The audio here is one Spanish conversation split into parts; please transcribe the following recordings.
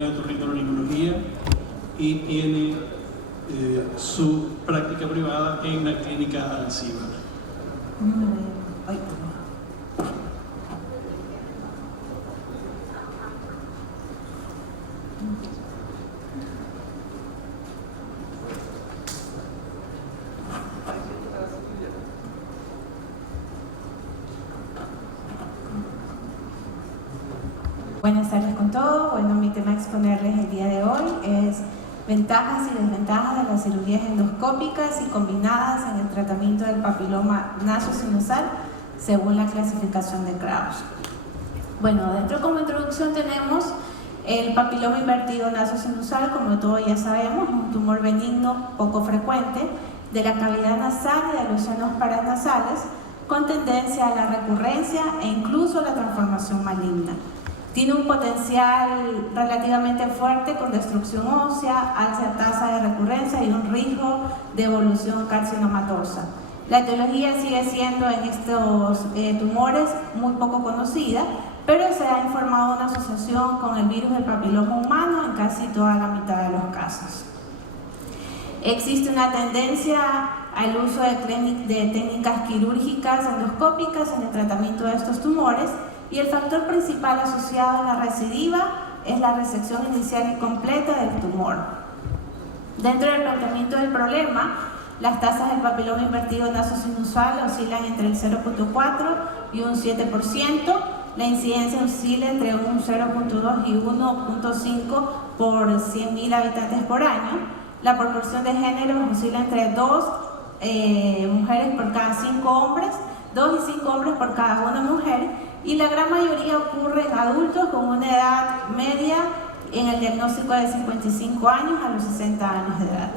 de otorrinolaringología y tiene su práctica privada en la clínica Alcibar. Buenas tardes con todos. Bueno, mi tema a exponerles el día de hoy es ventajas y desventajas de las cirugías endoscópicas y combinadas en el tratamiento del papiloma nasosinusal según la clasificación de Kraus. Bueno, dentro como introducción tenemos el papiloma invertido nasosinusal, como todos ya sabemos, un tumor benigno poco frecuente de la cavidad nasal y de los senos paranasales con tendencia a la recurrencia e incluso la transformación maligna. Tiene un potencial relativamente fuerte con destrucción ósea, alta tasa de recurrencia y un riesgo de evolución carcinomatosa. La etiología sigue siendo en estos tumores muy poco conocida, pero se ha informado una asociación con el virus del papiloma humano en casi toda la mitad de los casos. Existe una tendencia al uso de técnicas quirúrgicas endoscópicas en el tratamiento de estos tumores, y el factor principal asociado a la recidiva es la resección inicial y completa del tumor. Dentro del planteamiento del problema, las tasas del papiloma invertido nasosinusal oscilan entre el 0.4 y un 7%, la incidencia oscila entre un 0.2 y 1.5 por 100.000 habitantes por año, la proporción de géneros oscila entre 2 mujeres por cada 5 hombres, 2 y 5 hombres por cada una mujer, y la gran mayoría ocurre en adultos con una edad media en el diagnóstico de 55 años a los 60 años de edad.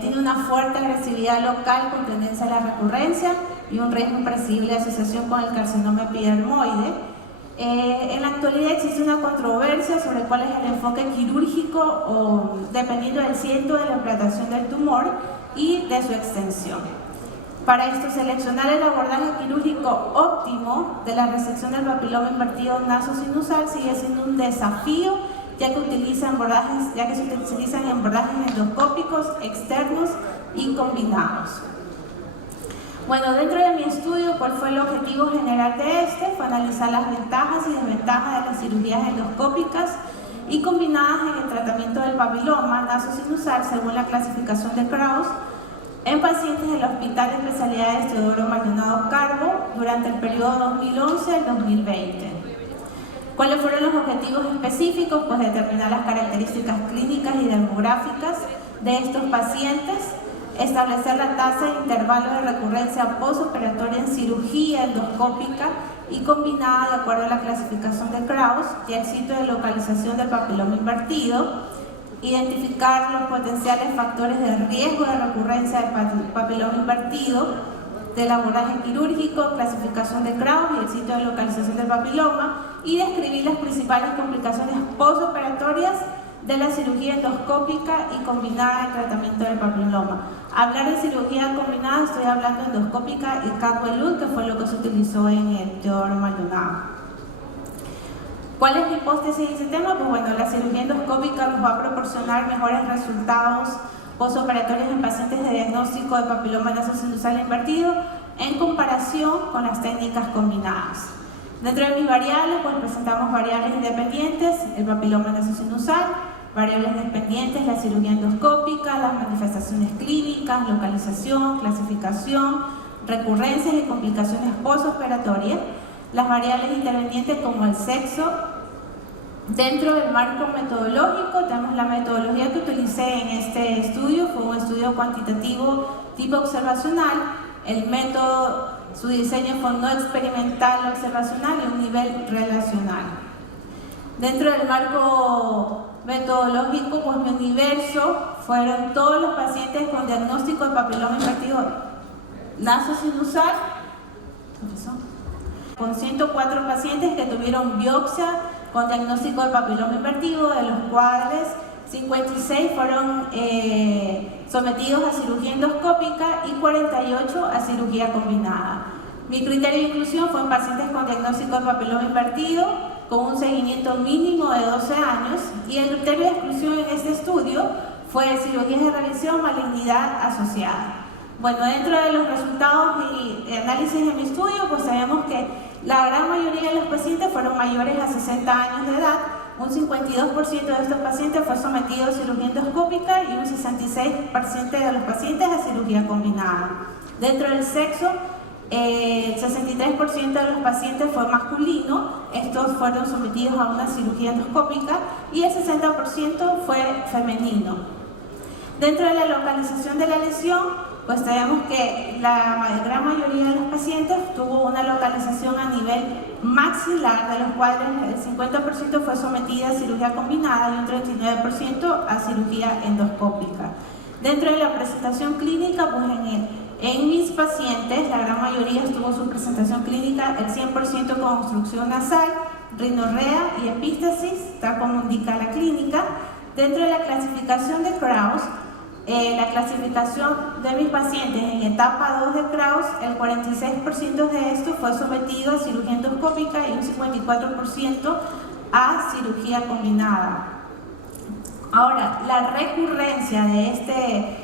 Tiene una fuerte agresividad local con tendencia a la recurrencia y un riesgo impresible de asociación con el carcinoma epidermoide. En la actualidad existe una controversia sobre cuál es el enfoque quirúrgico dependiendo del centro de la implantación del tumor y de su extensión. Para esto, seleccionar el abordaje quirúrgico óptimo de la resección del papiloma invertido nasosinusal sigue siendo un desafío, ya que se utilizan abordajes endoscópicos externos y combinados. Bueno, dentro de mi estudio, ¿cuál fue el objetivo general de este? Fue analizar las ventajas y desventajas de las cirugías endoscópicas y combinadas en el tratamiento del papiloma nasosinusal según la clasificación de Kraus en pacientes del Hospital de Especialidades Teodoro Maldonado Carbo durante el periodo 2011 al 2020. ¿Cuáles fueron los objetivos específicos? Pues determinar las características clínicas y demográficas de estos pacientes, establecer la tasa de intervalo de recurrencia postoperatoria en cirugía endoscópica y combinada de acuerdo a la clasificación de Kraus y el sitio de localización del papiloma invertido, identificar los potenciales factores de riesgo de recurrencia del papiloma invertido, del abordaje quirúrgico, clasificación de Kraus y el sitio de localización del papiloma, y describir las principales complicaciones postoperatorias de la cirugía endoscópica y combinada en tratamiento del papiloma. Hablar de cirugía combinada, estoy hablando endoscópica y Cadwell-Lund, que fue lo que se utilizó en el Teodoro Maldonado. ¿Cuál es la hipótesis de ese tema? Pues bueno, la cirugía endoscópica nos va a proporcionar mejores resultados postoperatorios en pacientes de diagnóstico de papiloma nasosinusal invertido en comparación con las técnicas combinadas. Dentro de mis variables, pues presentamos variables independientes, el papiloma nasosinusal, variables dependientes, la cirugía endoscópica, las manifestaciones clínicas, localización, clasificación, recurrencias y complicaciones postoperatorias. Las variables intervenientes como el sexo. Dentro del marco metodológico tenemos la metodología que utilicé en este estudio, fue un estudio cuantitativo tipo observacional. El método, su diseño fue no experimental observacional y un nivel relacional. Dentro del marco metodológico, pues mi universo fueron todos los pacientes con diagnóstico de papiloma invertido nasosinusal, con 104 pacientes que tuvieron biopsia con diagnóstico de papiloma invertido, de los cuales 56 fueron sometidos a cirugía endoscópica y 48 a cirugía combinada. Mi criterio de inclusión fue en pacientes con diagnóstico de papiloma invertido, con un seguimiento mínimo de 12 años, y el criterio de exclusión en este estudio fue cirugías de revisión, malignidad asociada. Bueno, dentro de los resultados y análisis de mi estudio, pues sabemos que la gran mayoría de los pacientes fueron mayores a 60 años de edad. Un 52% de estos pacientes fue sometido a cirugía endoscópica y un 66% de los pacientes a cirugía combinada. Dentro del sexo, el 63% de los pacientes fue masculino, estos fueron sometidos a una cirugía endoscópica, y el 60% fue femenino. Dentro de la localización de la lesión, pues sabemos que la gran mayoría de los pacientes tuvo una localización a nivel maxilar, de los cuales el 50% fue sometida a cirugía combinada y un 39% a cirugía endoscópica. Dentro de la presentación clínica, pues en mis pacientes, la gran mayoría tuvo su presentación clínica, el 100% con obstrucción nasal, rinorrea y epístasis, tal como indica la clínica. Dentro de la clasificación de Kraus, la clasificación de mis pacientes en etapa 2 de Kraus, el 46% de estos fue sometido a cirugía endoscópica y un 54% a cirugía combinada. Ahora, la recurrencia de este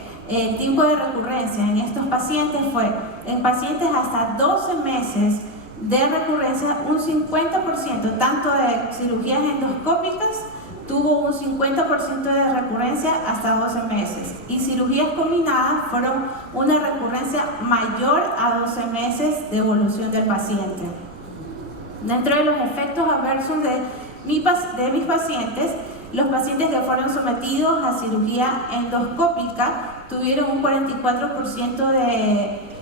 tipo de recurrencia en estos pacientes fue en pacientes hasta 12 meses de recurrencia, un 50% tanto de cirugías endoscópicas tuvo un 50% de recurrencia hasta 12 meses, y cirugías combinadas fueron una recurrencia mayor a 12 meses de evolución del paciente. Dentro de los efectos adversos de mis pacientes, los pacientes que fueron sometidos a cirugía endoscópica tuvieron un 44%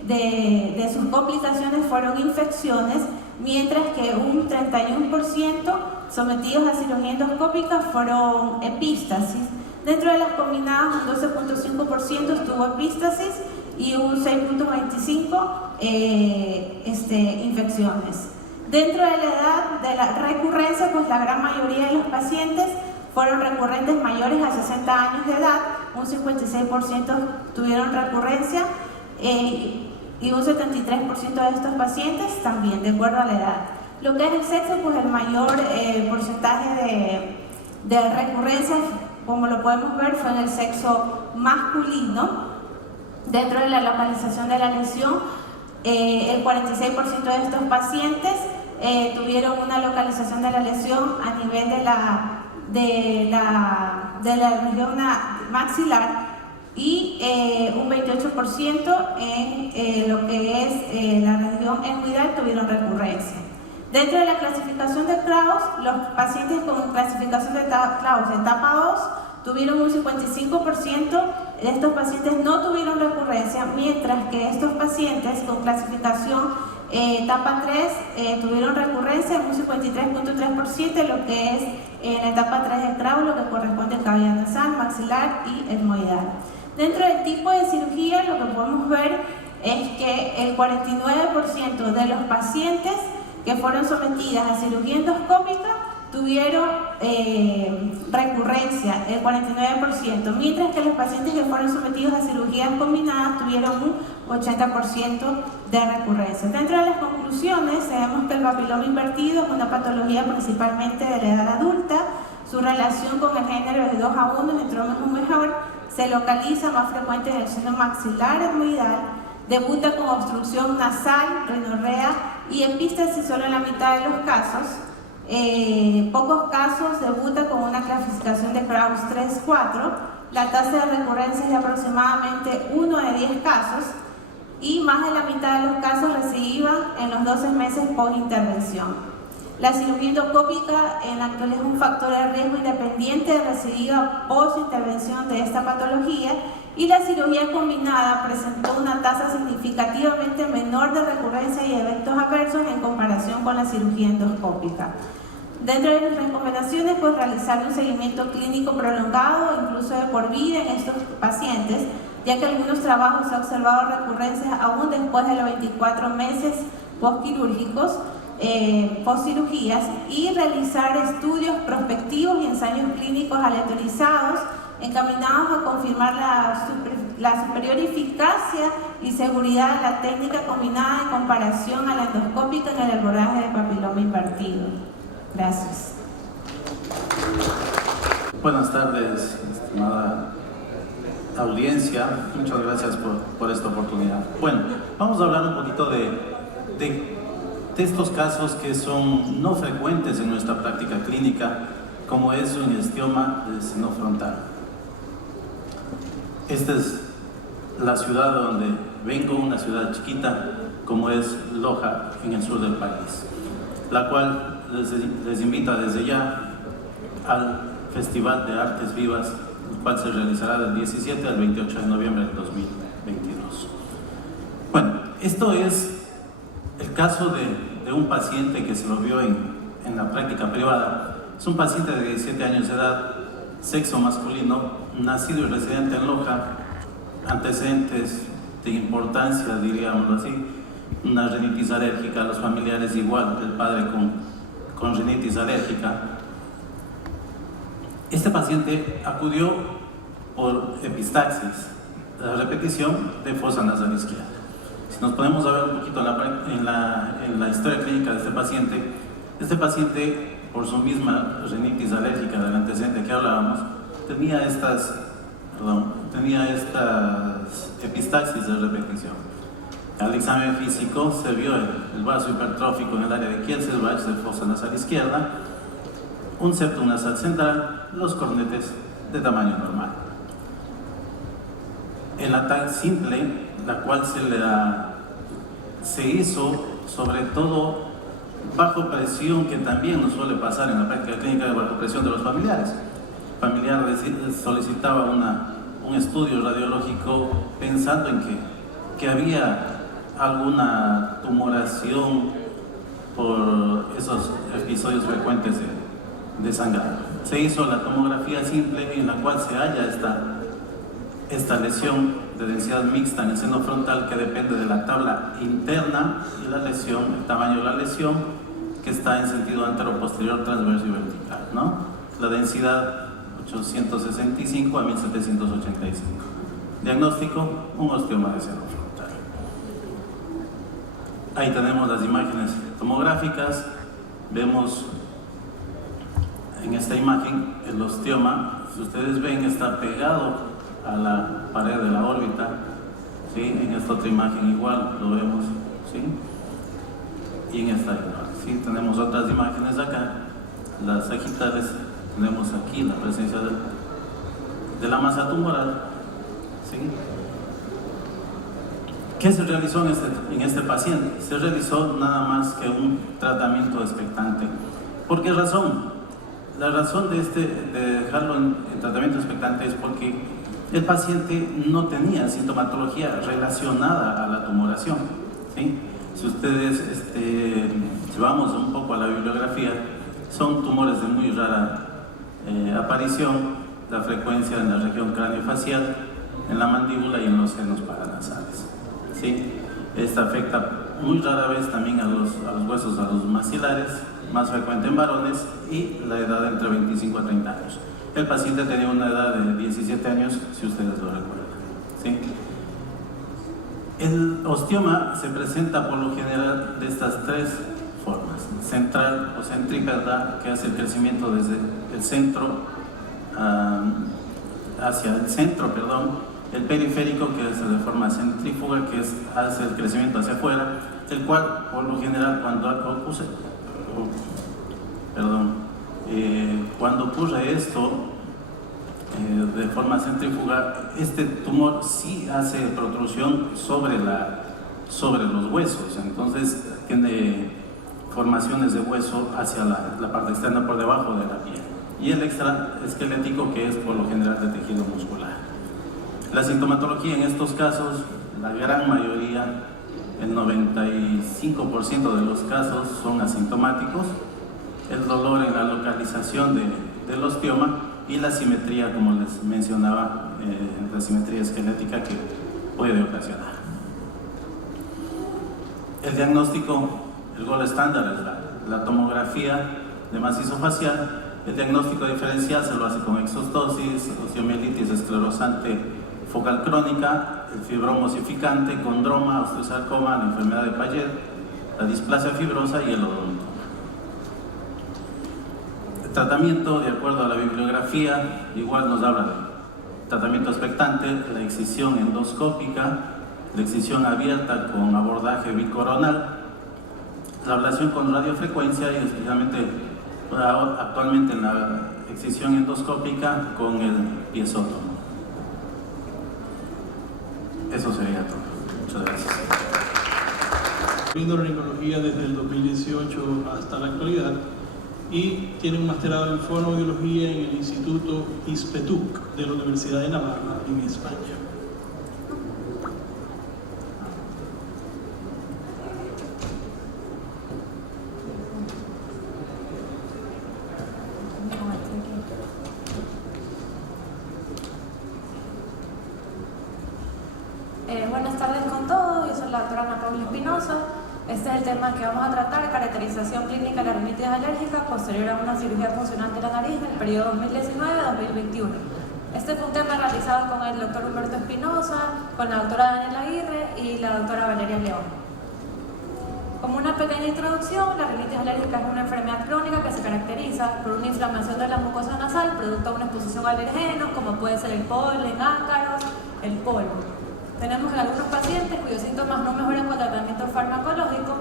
de sus complicaciones fueron infecciones, mientras que un 31% sometidos a cirugía endoscópica fueron epístasis. Dentro de las combinadas, un 12.5% estuvo epístasis y un 6.25% infecciones. Dentro de la edad de la recurrencia, pues la gran mayoría de los pacientes fueron recurrentes mayores a 60 años de edad, un 56% tuvieron recurrencia y un 73% de estos pacientes también, de acuerdo a la edad. Lo que es el sexo, pues el mayor porcentaje de recurrencias, como lo podemos ver, fue en el sexo masculino. Dentro de la localización de la lesión, el 46% de estos pacientes tuvieron una localización de la lesión a nivel de la región maxilar, y un 28% en lo que es la región etmoidal tuvieron recurrencia. Dentro de la clasificación de Kraus, los pacientes con clasificación de Kraus etapa 2 tuvieron un 55% de estos pacientes no tuvieron recurrencia, mientras que estos pacientes con clasificación etapa 3 tuvieron recurrencia en un 53.3%, lo que es en la etapa 3 de Kraus, lo que corresponde a cavidad nasal, maxilar y etmoidal. Dentro del tipo de cirugía, lo que podemos ver es que el 49% de los pacientes que fueron sometidas a cirugía endoscópica tuvieron recurrencia, el 49%, mientras que los pacientes que fueron sometidos a cirugías combinadas tuvieron un 80% de recurrencia. Dentro de las conclusiones, sabemos que el papiloma invertido es una patología principalmente de la edad adulta. Su relación con el género es de 2:1, entre hombres y mujeres, se localiza más frecuente en el seno maxilar etmoidal, debuta con obstrucción nasal, rinorrea y epístasis solo en la mitad de los casos. Pocos casos debuta con una clasificación de Kraus 3-4. La tasa de recurrencia es de aproximadamente 1 de 10 casos, y más de la mitad de los casos recidivan en los 12 meses post-intervención. La cirugía endoscópica en la actualidad es un factor de riesgo independiente de recidiva post-intervención de esta patología, y la cirugía combinada presentó una tasa significativamente menor de recurrencia y eventos adversos en comparación con la cirugía endoscópica. Dentro de mis recomendaciones, pues realizar un seguimiento clínico prolongado, incluso de por vida en estos pacientes, ya que en algunos trabajos se ha observado recurrencias aún después de los 24 meses postquirúrgicos, postcirugías, y realizar estudios prospectivos y ensayos clínicos aleatorizados encaminados a confirmar la superior eficacia y seguridad de la técnica combinada en comparación a la endoscópica en el abordaje de papiloma invertido. Gracias. Buenas tardes, estimada audiencia. Muchas gracias por esta oportunidad. Bueno, vamos a hablar un poquito de estos casos que son no frecuentes en nuestra práctica clínica, como es un osteoma del seno frontal. Esta es la ciudad donde vengo, una ciudad chiquita como es Loja, en el sur del país, la cual les invita desde ya al Festival de Artes Vivas, el cual se realizará del 17 al 28 de noviembre del 2022. Bueno, esto es el caso de un paciente que se lo vio en la práctica privada. Es un paciente de 17 años de edad, sexo masculino, nacido y residente en Loja, antecedentes de importancia, diríamos así, una rinitis alérgica, los familiares igual, el padre con rinitis alérgica. Este paciente acudió por epistaxis, la repetición de fosa nasal izquierda. Si nos ponemos a ver un poquito en la historia clínica de este paciente, por su misma rinitis alérgica del antecedente que hablábamos, tenía estas epistaxis de repetición. Al examen físico se vio el vaso hipertrófico en el área de Kielsenbach de fosa nasal izquierda, un septum nasal central, los cornetes de tamaño normal. El ataque simple, la cual se hizo sobre todo bajo presión, que también nos suele pasar en la práctica clínica, de bajo presión de los familiares. El familiar solicitaba un estudio radiológico pensando en que había alguna tumoración por esos episodios frecuentes de sangrado. Se hizo la tomografía simple, en la cual se halla esta lesión de densidad mixta en el seno frontal, que depende de la tabla interna y la lesión, el tamaño de la lesión, que está en sentido antero-posterior, transverso y vertical, ¿no? La densidad 865 a 1785. Diagnóstico, un osteoma de seno frontal. Ahí tenemos las imágenes tomográficas. Vemos en esta imagen el osteoma, si ustedes ven, está pegado a la pared de la órbita, ¿sí? En esta otra imagen igual lo vemos, ¿sí? Y en esta igual, ¿sí? Tenemos otras imágenes acá, las sagitales, tenemos aquí la presencia de la masa tumoral, ¿sí? ¿Qué se realizó en este paciente? Se realizó nada más que un tratamiento expectante. ¿Por qué razón? La razón de dejarlo en tratamiento expectante es porque el paciente no tenía sintomatología relacionada a la tumoración, ¿sí? Si ustedes, si vamos un poco a la bibliografía, son tumores de muy rara aparición, la frecuencia en la región craneofacial, en la mandíbula y en los senos paranasales, ¿sí? Esta afecta muy rara vez también a los huesos, a los maxilares, más frecuente en varones, y la edad entre 25 a 30 años. El paciente tenía una edad de 17 años, si ustedes lo recuerdan, ¿sí? El osteoma se presenta por lo general de estas tres formas: central o centrípeta, que hace el crecimiento desde el centro hacia el centro, el periférico, que hace de forma centrífuga, que hace el crecimiento hacia afuera, el cual por lo general cuando ocurre esto de forma centrífuga, este tumor sí hace protrusión sobre los huesos, entonces tiene formaciones de hueso hacia la parte externa por debajo de la piel, y el extraesquelético, que es por lo general de tejido muscular. La sintomatología en estos casos, la gran mayoría, el 95% de los casos, son asintomáticos. El dolor en la localización del osteoma y la simetría, como les mencionaba, la simetría esquelética que puede ocasionar. El diagnóstico, el gold estándar es la tomografía de macizo facial. El diagnóstico diferencial se lo hace con exostosis, osteomielitis esclerosante focal crónica, el fibroma osificante, condroma, osteosarcoma, la enfermedad de Payet, la displasia fibrosa y el odontoma. Tratamiento, de acuerdo a la bibliografía, igual nos habla de tratamiento expectante, la excisión endoscópica, la excisión abierta con abordaje bicoronal, la ablación con radiofrecuencia y especialmente actualmente en la excisión endoscópica con el piezotomo. Eso sería todo. Muchas gracias. Otorrinolaringología desde el 2018 hasta la actualidad y tiene un masterado en fonoaudiología en el Instituto ISPETUC de la Universidad de Navarra en España. Buenas tardes con todos, yo soy la doctora Ana Paula Espinosa. Este es el tema que vamos a tratar, caracterización clínica de la rinitis alérgica posterior a una cirugía funcional de la nariz en el periodo 2019-2021. Este fue un tema realizado con el doctor Humberto Espinosa, con la doctora Daniela Aguirre y la doctora Valeria León. Como una pequeña introducción, la rinitis alérgica es una enfermedad crónica que se caracteriza por una inflamación de la mucosa nasal producto de una exposición a alergenos, como puede ser el polen, ácaros, el polvo. Tenemos algunos pacientes cuyos síntomas no mejoran con tratamiento farmacológico,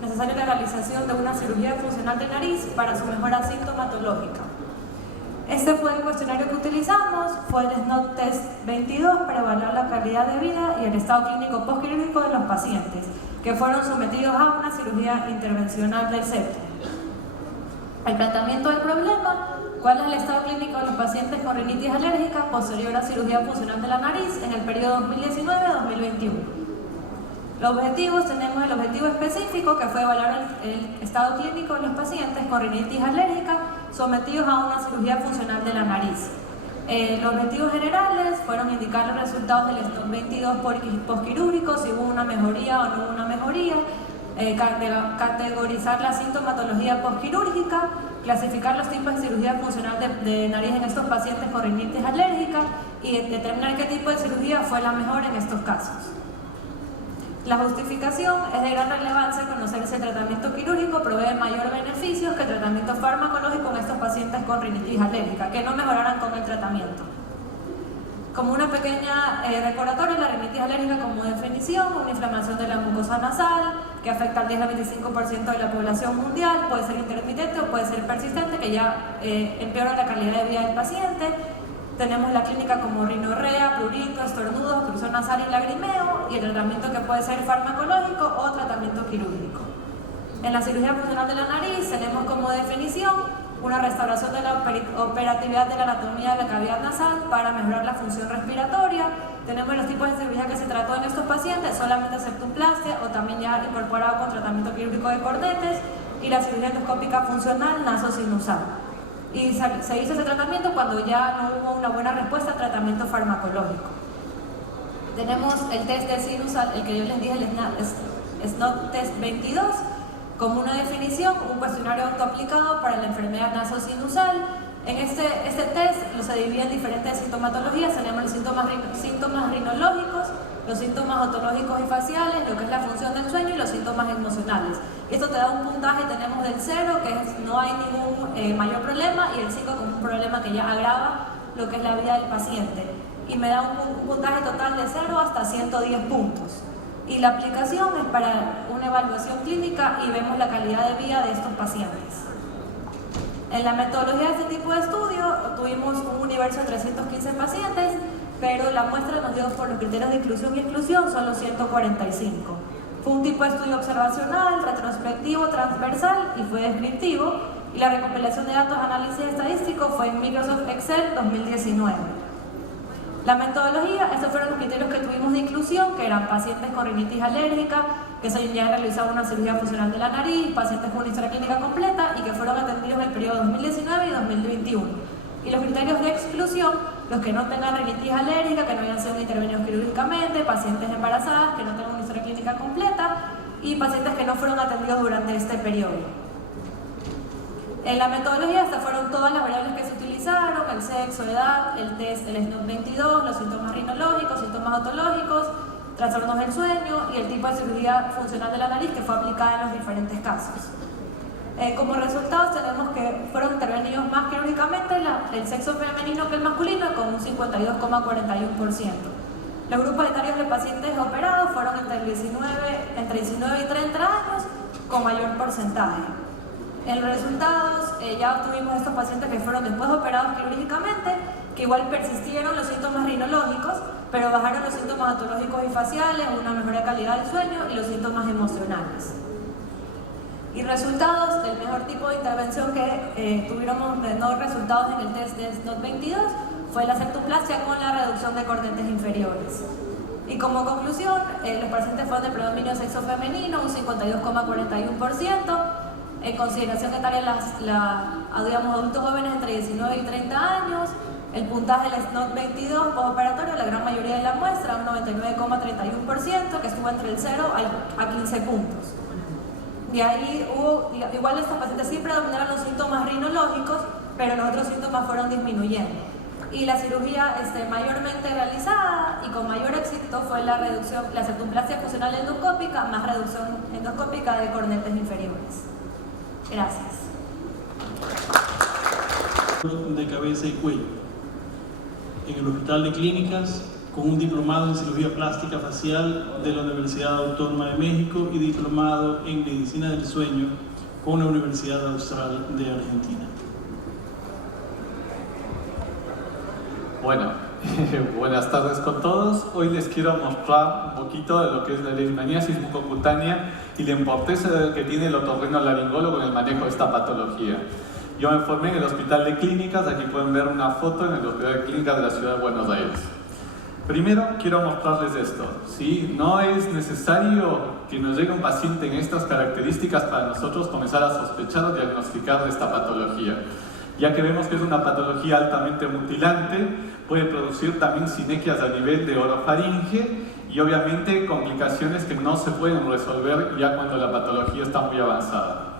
necesaria la realización de una cirugía funcional de nariz para su mejora sintomatológica. Este fue el cuestionario que utilizamos, fue el SNOT Test 22 para evaluar la calidad de vida y el estado clínico postquirúrgico de los pacientes que fueron sometidos a una cirugía intervencional del septo. El planteamiento del problema: ¿cuál es el estado clínico de los pacientes con rinitis alérgica posterior a cirugía funcional de la nariz en el periodo 2019-2021? Los objetivos: tenemos el objetivo específico, que fue evaluar el estado clínico de los pacientes con rinitis alérgica sometidos a una cirugía funcional de la nariz. Los objetivos generales fueron indicar los resultados del SNOT 22 postquirúrgico, si hubo una mejoría o no hubo una mejoría, categorizar la sintomatología postquirúrgica, clasificar los tipos de cirugía funcional de nariz en estos pacientes con rinitis alérgica y determinar qué tipo de cirugía fue la mejor en estos casos. La justificación: es de gran relevancia conocer si el tratamiento quirúrgico provee mayor beneficios que el tratamiento farmacológico en estos pacientes con rinitis alérgica, que no mejoraran con el tratamiento. Como una pequeña recordatorio, la rinitis alérgica como definición: una inflamación de la mucosa nasal que afecta al 10 al 25% de la población mundial, puede ser intermitente o puede ser persistente, que ya empeora la calidad de vida del paciente. Tenemos la clínica como rinorrea, prurito, estornudos, obstrucción nasal y lagrimeo, y el tratamiento que puede ser farmacológico o tratamiento quirúrgico. En la cirugía funcional de la nariz tenemos como definición una restauración de la operatividad de la anatomía de la cavidad nasal para mejorar la función respiratoria. Tenemos los tipos de cirugía que se trató en estos pacientes: solamente septoplastia o también ya incorporado con tratamiento quirúrgico de cornetes, y la cirugía endoscópica funcional nasosinusal. Y se hizo ese tratamiento cuando ya no hubo una buena respuesta al tratamiento farmacológico. Tenemos el test de sinusal, el que yo les dije, el SNOT Test 22, como una definición, un cuestionario autoaplicado para la enfermedad nasosinusal. En este test se divide en diferentes sintomatologías. Tenemos los síntomas rinológicos, los síntomas otológicos y faciales, lo que es la función del sueño, y los síntomas emocionales. Esto te da un puntaje. Tenemos del 0, que es no hay ningún mayor problema, y el 5 como un problema que ya agrava lo que es la vida del paciente. Y me da un puntaje total de 0 hasta 110 puntos. Y la aplicación es para una evaluación clínica y vemos la calidad de vida de estos pacientes. En la metodología de este tipo de estudio tuvimos un universo de 315 pacientes, pero la muestra nos dio por los criterios de inclusión y exclusión solo 145. Fue un tipo de estudio observacional, retrospectivo, transversal y fue descriptivo, y la recopilación de datos, análisis estadístico fue en Microsoft Excel 2019. La metodología: estos fueron los criterios que tuvimos de inclusión, que eran pacientes con rinitis alérgica, que se ya realizado una cirugía funcional de la nariz, pacientes con una historia clínica completa y que fueron atendidos en el periodo 2019 y 2021. Y los criterios de exclusión: los que no tengan rinitis alérgica, que no hayan sido intervenidos quirúrgicamente, pacientes embarazadas que no tengan una historia clínica completa y pacientes que no fueron atendidos durante este periodo. En la metodología estas fueron todas las variables que se utilizaron: el sexo, edad, el test, el SNOT 22, los síntomas rinológicos, síntomas otológicos, trastornos del sueño y el tipo de cirugía funcional de la nariz que fue aplicada en los diferentes casos. Como resultados tenemos que fueron intervenidos más quirúrgicamente el sexo femenino que el masculino, con un 52,41%. Los grupos etarios de pacientes operados fueron entre 19 y 30 años, con mayor porcentaje. En los resultados ya obtuvimos estos pacientes que fueron después operados quirúrgicamente, que igual persistieron los síntomas rinológicos, pero bajaron los síntomas atológicos y faciales, una mejora de calidad del sueño y los síntomas emocionales. Y resultados del mejor tipo de intervención que tuvimos menor resultados en el test de SNOT-22 fue la septoplastia con la reducción de cornetes inferiores. Y como conclusión, los pacientes fueron de predominio sexo femenino, un 52,41%. En consideración etaria, digamos, adultos jóvenes entre 19 y 30 años. El puntaje del SNOT-22 postoperatorio, la gran mayoría de la muestra, un 99,31%, que estuvo entre el 0 a 15 puntos. De ahí igual estos pacientes sí predominaron los síntomas rinológicos, pero los otros síntomas fueron disminuyendo. Y la cirugía mayormente realizada y con mayor éxito fue la septoplastia fusional endoscópica más reducción endoscópica de cornetes inferiores. Gracias. De cabeza y cuello. En el Hospital de Clínicas, con un diplomado en cirugía plástica facial de la Universidad Autónoma de México y diplomado en medicina del sueño con la Universidad Austral de Argentina. Bueno, buenas tardes con todos. Hoy les quiero mostrar un poquito de lo que es la leishmaniasis mucocutánea y la importancia que tiene el otorrinolaringólogo en el manejo de esta patología. Yo me formé en el Hospital de Clínicas, aquí pueden ver una foto en el Hospital de Clínicas de la Ciudad de Buenos Aires. Primero quiero mostrarles esto, ¿sí? No es necesario que nos llegue un paciente en estas características para nosotros comenzar a sospechar o diagnosticar de esta patología, ya que vemos que es una patología altamente mutilante, puede producir también sinequias a nivel de orofaringe y obviamente complicaciones que no se pueden resolver ya cuando la patología está muy avanzada.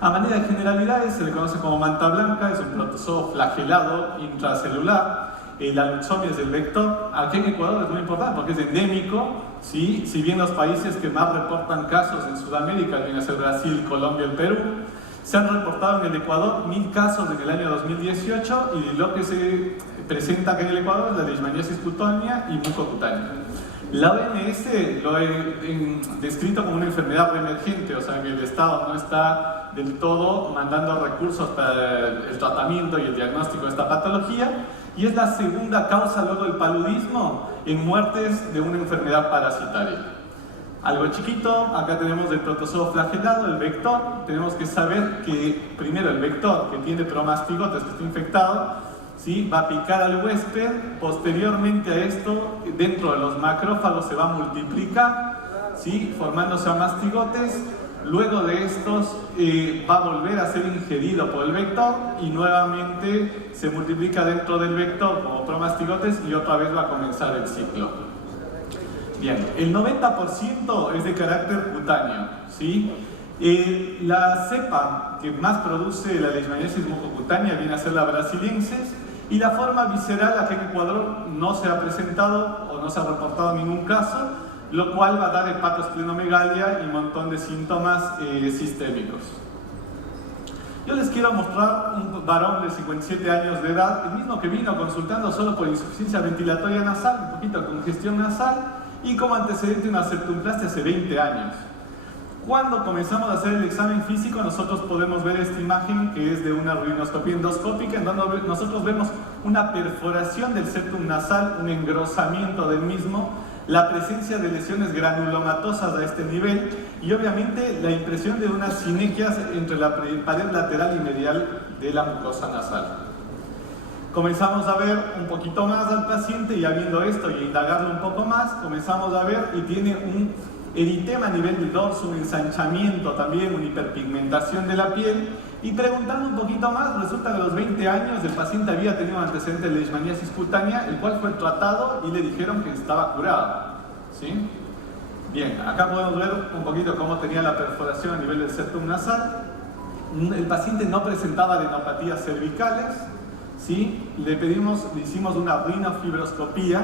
A manera de generalidades se le conoce como manta blanca, es un protozoo flagelado intracelular. La luxomia es el vector. Aquí en Ecuador es muy importante porque es endémico, ¿sí? Si bien los países que más reportan casos en Sudamérica vienen a ser Brasil, Colombia y Perú, se han reportado en el Ecuador 1000 casos en el año 2018 y lo que se presenta aquí en el Ecuador es la leishmaniasis cutánea y mucocutánea. La OMS lo ha descrito como una enfermedad reemergente, o sea que el Estado no está del todo mandando recursos para el tratamiento y el diagnóstico de esta patología, y es la segunda causa luego del paludismo en muertes de una enfermedad parasitaria. Algo chiquito, acá tenemos el protozoo flagelado, el vector. Tenemos que saber que primero el vector que tiene promastigotes, que está infectado, ¿sí? Va a picar al huésped, posteriormente a esto, dentro de los macrófagos se va a multiplicar, ¿sí? Formándose a mastigotes. Luego de estos va a volver a ser ingerido por el vector y nuevamente se multiplica dentro del vector como promastigotes y otra vez va a comenzar el ciclo. Bien, el 90% es de carácter cutáneo, ¿sí? La cepa que más produce la leishmaniasis mucocutánea viene a ser la brasiliensis, y la forma visceral aquí en Ecuador no se ha presentado o no se ha reportado ningún caso, lo cual va a dar hepatosplenomegalia y un montón de síntomas sistémicos. Yo les quiero mostrar un varón de 57 años de edad, el mismo que vino consultando solo por insuficiencia ventilatoria nasal, un poquito de congestión nasal, y como antecedente una septoplastia hace 20 años. Cuando comenzamos a hacer el examen físico, nosotros podemos ver esta imagen que es de una rhinoscopía endoscópica, en donde nosotros vemos una perforación del septum nasal, un engrosamiento del mismo, la presencia de lesiones granulomatosas a este nivel y obviamente la impresión de unas sinequias entre la pared lateral y medial de la mucosa nasal. Comenzamos a ver un poquito más al paciente y viendo esto y indagarlo un poco más, comenzamos a ver y tiene un eritema a nivel del dorso, un ensanchamiento también, una hiperpigmentación de la piel, y preguntando un poquito más, resulta que a los 20 años el paciente había tenido un antecedente de leishmaniasis cutánea, el cual fue tratado y le dijeron que estaba curado, ¿sí? Bien, acá podemos ver un poquito cómo tenía la perforación a nivel del septum nasal. El paciente no presentaba adenopatías cervicales, ¿sí? Le hicimos una rinofibroscopía,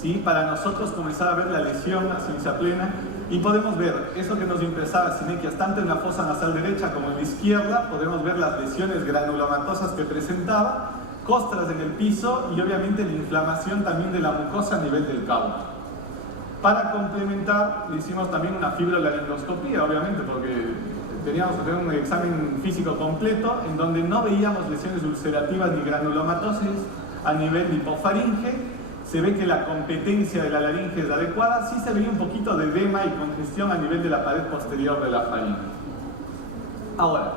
¿sí? Para nosotros comenzar a ver la lesión a ciencia plena Y podemos ver eso que nos empezaba sinequias tanto en la fosa nasal derecha como en la izquierda. Podemos ver las lesiones granulomatosas que presentaba, costras en el piso y obviamente la inflamación también de la mucosa a nivel del caudo. Para complementar, hicimos también una fibrolaringoscopía, obviamente, porque teníamos que tener un examen físico completo en donde no veíamos lesiones ulcerativas ni granulomatosis a nivel hipofaringe. Se ve que la competencia de la laringe es adecuada, sí se veía un poquito de edema y congestión a nivel de la pared posterior de la faringe. Ahora,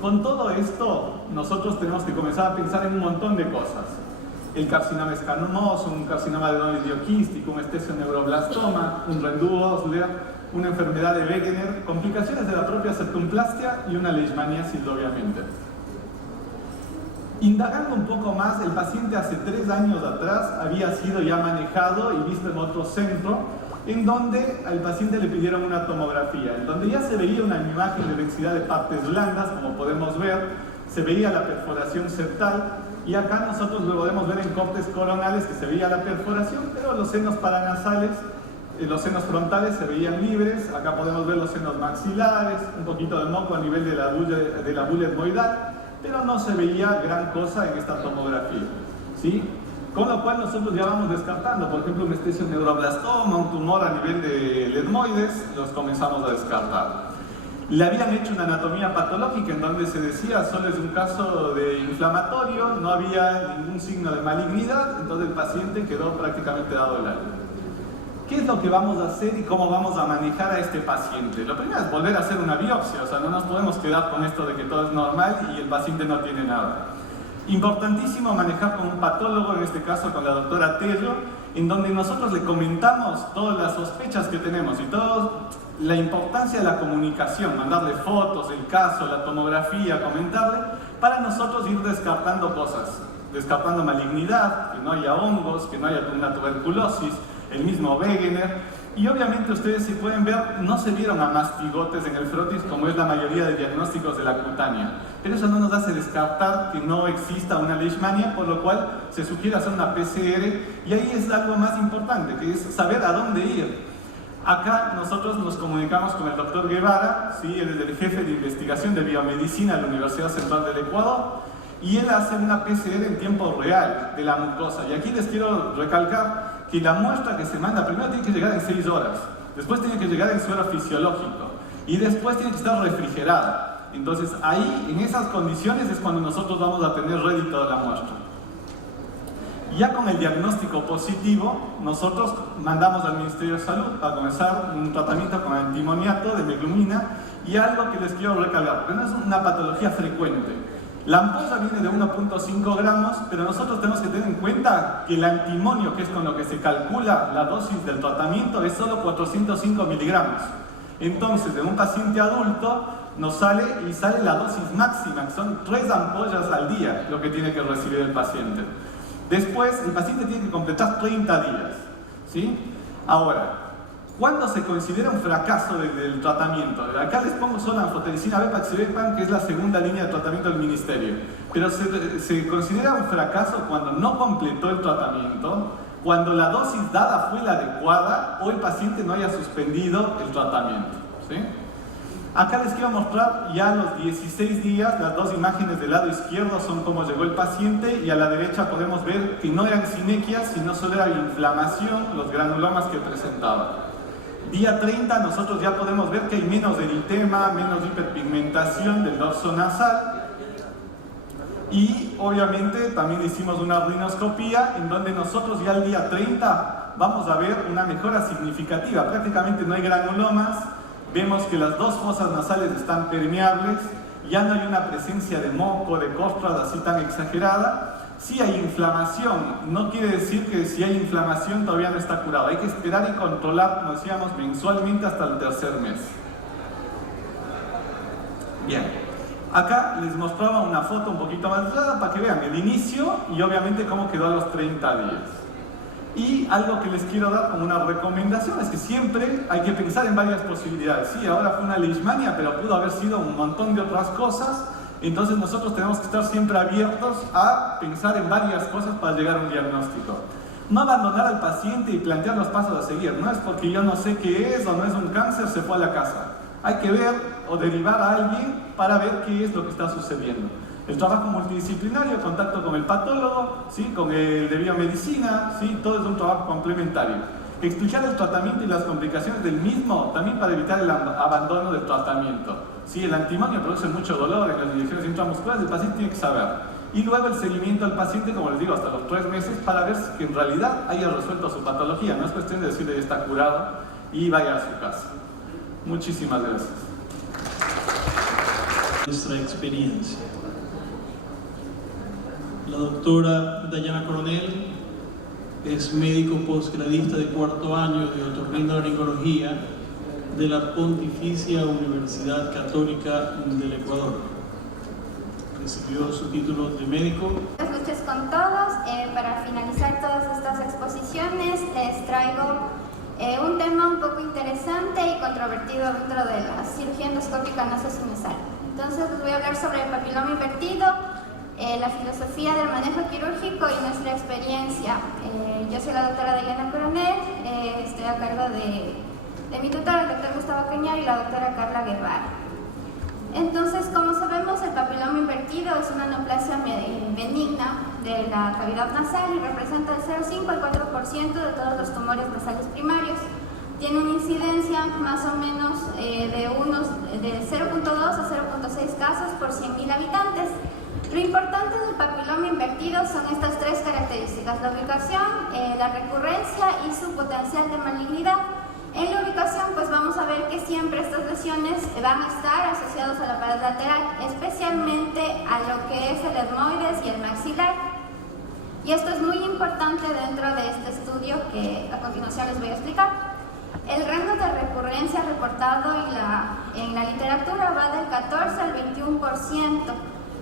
con todo esto, nosotros tenemos que comenzar a pensar en un montón de cosas. El carcinoma escamoso, un carcinoma adenoidioquístico, un esthesioneuroblastoma, un Rendu-Osler, una enfermedad de Wegener, complicaciones de la propia septumplastia y una leishmaniasis, obviamente. Indagando un poco más, el paciente hace 3 años atrás había sido ya manejado y visto en otro centro, en donde al paciente le pidieron una tomografía, en donde ya se veía una imagen de densidad de partes blandas, como podemos ver, se veía la perforación septal, y acá nosotros lo podemos ver en cortes coronales que se veía la perforación, pero los senos paranasales, los senos frontales se veían libres. Acá podemos ver los senos maxilares, un poquito de moco a nivel de la bula etmoidal, pero no se veía gran cosa en esta tomografía, ¿sí? Con lo cual nosotros ya vamos descartando, por ejemplo, un esthesioneuroblastoma, un tumor a nivel de etmoides, los comenzamos a descartar. Le habían hecho una anatomía patológica en donde se decía solo es un caso de inflamatorio, no había ningún signo de malignidad, entonces el paciente quedó prácticamente dado el alta. ¿Qué es lo que vamos a hacer y cómo vamos a manejar a este paciente? Lo primero es volver a hacer una biopsia, o sea, no nos podemos quedar con esto de que todo es normal y el paciente no tiene nada. Importantísimo manejar con un patólogo, en este caso con la doctora Tello, en donde nosotros le comentamos todas las sospechas que tenemos y toda la importancia de la comunicación, mandarle fotos, el caso, la tomografía, comentarle, para nosotros ir descartando cosas, descartando malignidad, que no haya hongos, que no haya una tuberculosis, el mismo Wegener. Y obviamente ustedes, si pueden ver, no se vieron a mastigotes en el frotis como es la mayoría de diagnósticos de la cutánea, pero eso no nos hace descartar que no exista una leishmania, por lo cual se sugiere hacer una PCR, y ahí es algo más importante, que es saber a dónde ir. Acá nosotros nos comunicamos con el doctor Guevara, ¿sí? Él es el jefe de investigación de biomedicina de la Universidad Central del Ecuador, y él hace una PCR en tiempo real de la mucosa. Y aquí les quiero recalcar que la muestra que se manda primero tiene que llegar en 6 horas, después tiene que llegar en suero fisiológico y después tiene que estar refrigerada. Entonces ahí, en esas condiciones, es cuando nosotros vamos a tener rédito de la muestra. Ya con el diagnóstico positivo, nosotros mandamos al Ministerio de Salud para comenzar un tratamiento con antimoniato de meglumina, y algo que les quiero recalcar, porque no es una patología frecuente. La ampolla viene de 1.5 gramos, pero nosotros tenemos que tener en cuenta que el antimonio, que es con lo que se calcula la dosis del tratamiento, es solo 405 miligramos. Entonces, de un paciente adulto nos sale la dosis máxima, que son 3 ampollas al día lo que tiene que recibir el paciente. Después, el paciente tiene que completar 30 días, ¿sí? Ahora, ¿cuándo se considera un fracaso del tratamiento? Acá les pongo solo anfotericina B para que sepan que es la segunda línea de tratamiento del ministerio. Pero se considera un fracaso cuando no completó el tratamiento, cuando la dosis dada fue la adecuada o el paciente no haya suspendido el tratamiento, ¿sí? Acá les quiero mostrar ya los 16 días, las 2 imágenes del lado izquierdo son cómo llegó el paciente, y a la derecha podemos ver que no eran sinequias, sino solo era inflamación, los granulomas que presentaba. Día 30 nosotros ya podemos ver que hay menos eritema, menos hiperpigmentación del dorso nasal, y obviamente también hicimos una rinoscopía en donde nosotros ya al día 30 vamos a ver una mejora significativa, prácticamente no hay granulomas, vemos que las 2 fosas nasales están permeables, ya no hay una presencia de moco, de costras así tan exagerada. Sí hay inflamación, no quiere decir que si hay inflamación todavía no está curado, hay que esperar y controlar, como decíamos, mensualmente hasta el 3er mes. Bien, acá les mostraba una foto un poquito más clara para que vean el inicio y obviamente cómo quedó a los 30 días. Y algo que les quiero dar como una recomendación es que siempre hay que pensar en varias posibilidades. Sí, ahora fue una leishmania, pero pudo haber sido un montón de otras cosas. Entonces nosotros tenemos que estar siempre abiertos a pensar en varias cosas para llegar a un diagnóstico. No abandonar al paciente y plantear los pasos a seguir. No es porque yo no sé qué es o no es un cáncer, se fue a la casa. Hay que ver o derivar a alguien para ver qué es lo que está sucediendo. El trabajo multidisciplinario, contacto con el patólogo, ¿sí? Con el de biomedicina, ¿sí? Todo es un trabajo complementario. Explicar el tratamiento y las complicaciones del mismo, también para evitar el abandono del tratamiento. ¿Sí? El antimonio produce mucho dolor en las inyecciones intramusculares, el paciente tiene que saber. Y luego el seguimiento al paciente, como les digo, hasta los 3 meses, para ver que en realidad haya resuelto su patología. No es cuestión de decirle que está curado y vaya a su casa. Muchísimas gracias. Nuestra experiencia. La doctora Dayana Coronel es médico posgradista de 4º año de otorrinolaringología de la Pontificia Universidad Católica del Ecuador. Recibió su título de médico. Buenas noches con todos. Para finalizar todas estas exposiciones les traigo un tema un poco interesante y controvertido dentro de la cirugía endoscópica nasosinusal. Entonces les voy a hablar sobre el papiloma invertido, la filosofía del manejo quirúrgico y nuestra experiencia. Yo soy la doctora Dayana Coronel, estoy a cargo de mi tutor, el doctor Gustavo Cañar, y la doctora Carla Guevara. Entonces, como sabemos, el papiloma invertido es una neoplasia benigna de la cavidad nasal y representa el 0,5 al 4% de todos los tumores nasales primarios. Tiene una incidencia más o menos de 0,2 a 0,6 casos por 100.000 habitantes. Lo importante del papiloma invertido son estas 3 características: la ubicación, la recurrencia y su potencial de malignidad. En la ubicación, pues vamos a ver que siempre estas lesiones van a estar asociadas a la pared lateral, especialmente a lo que es el etmoides y el maxilar. Y esto es muy importante dentro de este estudio que a continuación les voy a explicar. El rango de recurrencia reportado en la literatura va del 14 al 21%.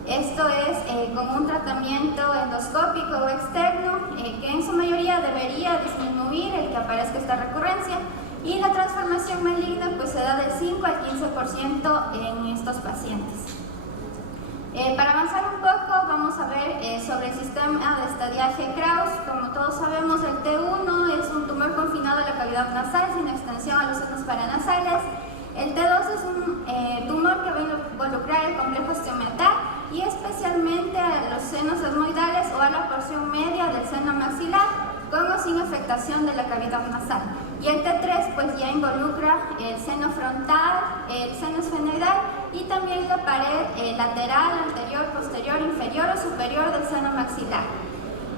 Esto es con un tratamiento endoscópico o externo que en su mayoría debería disminuir el que aparezca esta recurrencia. Y la transformación maligna pues se da del 5 al 15% en estos pacientes. Para avanzar un poco vamos a ver sobre el sistema de estadiaje Kraus. Como todos sabemos, el T1 es un tumor confinado a la cavidad nasal sin extensión a los senos paranasales. El T2 es un tumor que va a involucrar el complejo osteomeatal y especialmente a los senos etmoidales o a la porción media del seno maxilar, con o sin afectación de la cavidad nasal. Y el T3 pues ya involucra el seno frontal, el seno esfenoidal y también la pared lateral, anterior, posterior, inferior o superior del seno maxilar,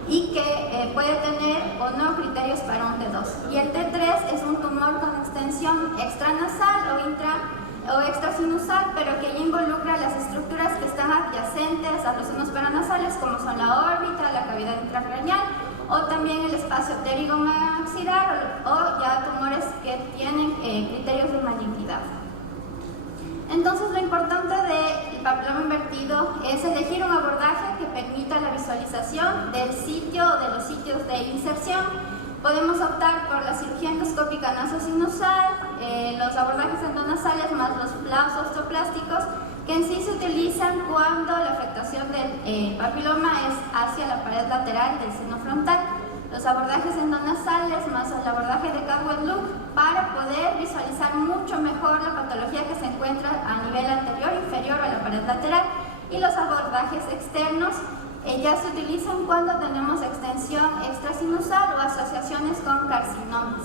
y que puede tener o no criterios para un T2. Y el T3 es un tumor con extensión extranasal o extrasinusal, pero que ya involucra las estructuras que están adyacentes a los senos paranasales, como son la órbita, la cavidad intracraneal, o también el espacio pterigomaxilar, o ya tumores que tienen criterios de malignidad. Entonces, lo importante del papiloma invertido es elegir un abordaje que permita la visualización del sitio o de los sitios de inserción. Podemos optar por la cirugía endoscópica nasosinusal, los abordajes endonasales más los platos osteoplásticos, que en sí se utilizan cuando la afectación del papiloma es hacia la pared lateral del seno frontal. Los abordajes endonasales más el abordaje de Cadwell-Look para poder visualizar mucho mejor la patología que se encuentra a nivel anterior, inferior a la pared lateral. Y los abordajes externos ya se utilizan cuando tenemos extensión extrasinusal o asociaciones con carcinomas.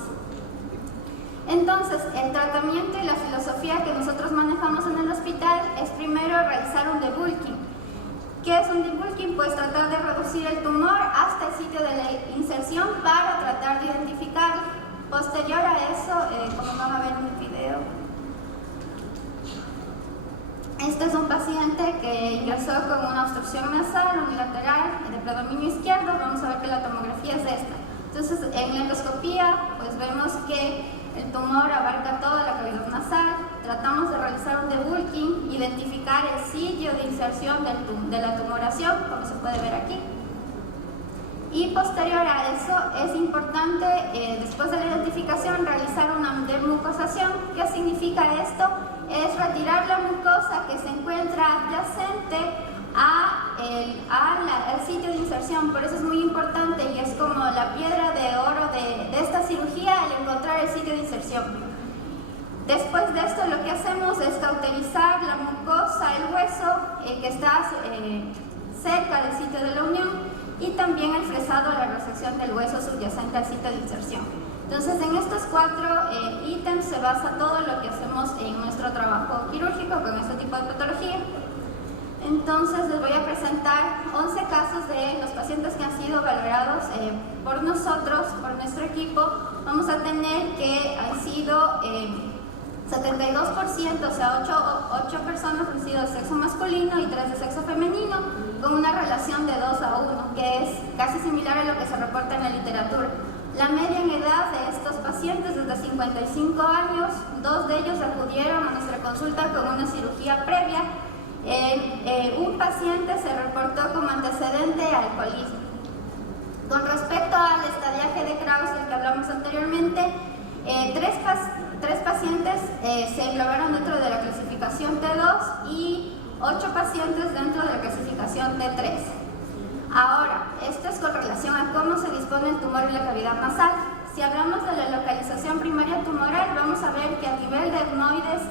Entonces, el tratamiento y la filosofía que nosotros manejamos en el hospital es primero realizar un debulking. ¿Qué es un debulking? Pues tratar de reducir el tumor hasta el sitio de la inserción para tratar de identificarlo. Posterior a eso, como van a ver en el video, este es un paciente que ingresó con una obstrucción nasal unilateral de predominio izquierdo. Vamos a ver que la tomografía es esta. Entonces, en la endoscopía, pues vemos que el tumor abarca toda la cavidad nasal. Tratamos de realizar un debulking, identificar el sitio de inserción de la tumoración, como se puede ver aquí. Y posterior a eso, es importante, después de la identificación, realizar una demucosación. ¿Qué significa esto? Es retirar la mucosa que se encuentra adyacente al sitio de inserción. Por eso es muy importante y es como la piedra de oro de esta cirugía, el encontrar el sitio de inserción. Después de esto lo que hacemos es cauterizar la mucosa, el hueso que está cerca del sitio de la unión, y también el fresado, la resección del hueso subyacente al sitio de inserción. Entonces, en estos 4 ítems se basa todo lo que hacemos en nuestro trabajo quirúrgico con este tipo de patología. Entonces, les voy a presentar 11 casos de los pacientes que han sido valorados por nosotros, por nuestro equipo. Vamos a tener que han sido 72%, o sea, 8 personas han sido de sexo masculino y 3 de sexo femenino, con una relación de 2:1, que es casi similar a lo que se reporta en la literatura. La media en edad de estos pacientes es de 55 años, 2 de ellos acudieron a nuestra consulta con una cirugía previa. Un paciente se reportó como antecedente alcoholismo. Con respecto al estadiaje de Kraus, del que hablamos anteriormente, 3 pacientes se englobaron dentro de la clasificación T2 y 8 pacientes dentro de la clasificación T3. Ahora, esto es con relación a cómo se dispone el tumor en la cavidad nasal. Si hablamos de la localización primaria tumoral, vamos a ver que a nivel de etmoides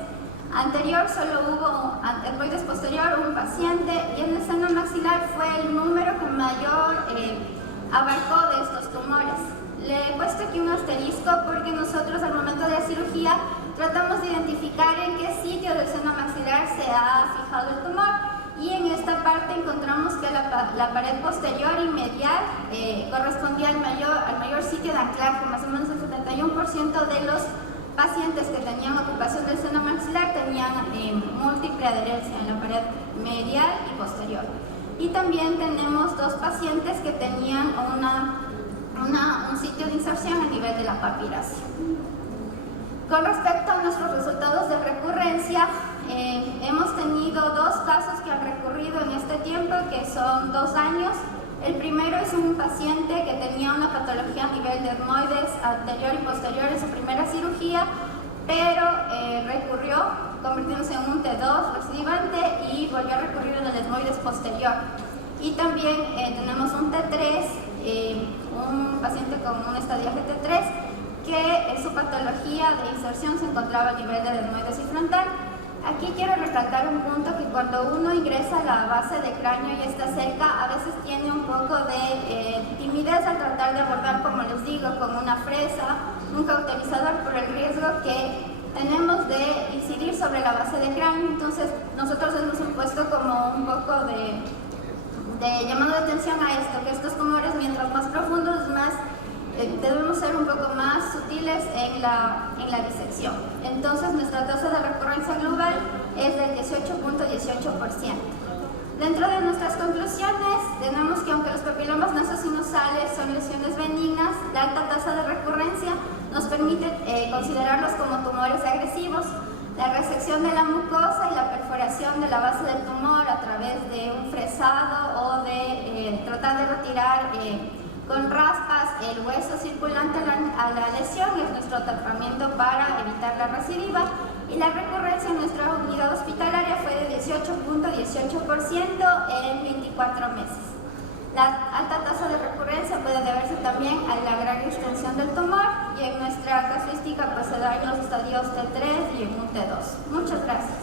anterior solo hubo etmoides posterior, un paciente, y en el seno maxilar fue el número que mayor abarcó de estos tumores. Le he puesto aquí un asterisco porque nosotros al momento de la cirugía tratamos de identificar en qué sitio del seno maxilar se ha fijado el tumor, y en esta parte encontramos que la pared posterior y medial correspondía al mayor sitio de anclaje. Más o menos el 71% de los pacientes que tenían ocupación del seno maxilar tenían múltiple adherencia en la pared medial y posterior. Y también tenemos 2 pacientes que tenían un sitio de inserción a nivel de la papiracia. Con respecto a nuestros resultados de recurrencia, hemos tenido 2 casos que han recurrido en este tiempo, que son 2 años. El primero es un paciente que tenía una patología a nivel de etmoides anterior y posterior en su primera cirugía, pero recurrió convirtiéndose en un T2 recidivante y volvió a recurrir en el etmoides posterior. Y también tenemos un T3, un paciente con un estadiaje T3, que en su patología de inserción se encontraba a nivel del etmoides y frontal. Aquí quiero recalcar un punto, que cuando uno ingresa a la base de cráneo y está cerca, a veces tiene un poco de timidez al tratar de abordar, como les digo, con una fresa, un cauterizador, por el riesgo que tenemos de incidir sobre la base de cráneo. Entonces nosotros hemos impuesto como un poco de llamado de atención a esto, que estos tumores, mientras más profundos, más debemos ser un poco más sutiles en la disección. Entonces nuestra tasa de recurrencia global es del 18.18%. Dentro de nuestras conclusiones tenemos que aunque los papilomas nasosinusales son lesiones benignas, la alta tasa de recurrencia nos permite considerarlos como tumores agresivos. La resección de la mucosa y la perforación de la base del tumor a través de un fresado o de tratar de retirar con raspas el hueso circulante a la lesión es nuestro tratamiento para evitar la recidiva, y la recurrencia en nuestra unidad hospitalaria fue de 18.18% en 24 meses. La alta tasa de recurrencia puede deberse también a la gran extensión del tumor, y en nuestra casuística pues se da en los estadios T3 y en un T2. Muchas gracias.